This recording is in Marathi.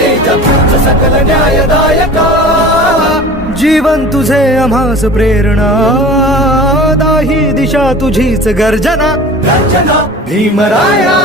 तेज पुंज सकल न्यायदायका जीवन तुझे आम्हास प्रेरणा दाही दिशा तुझीच गर्जना गर्जना भीमराया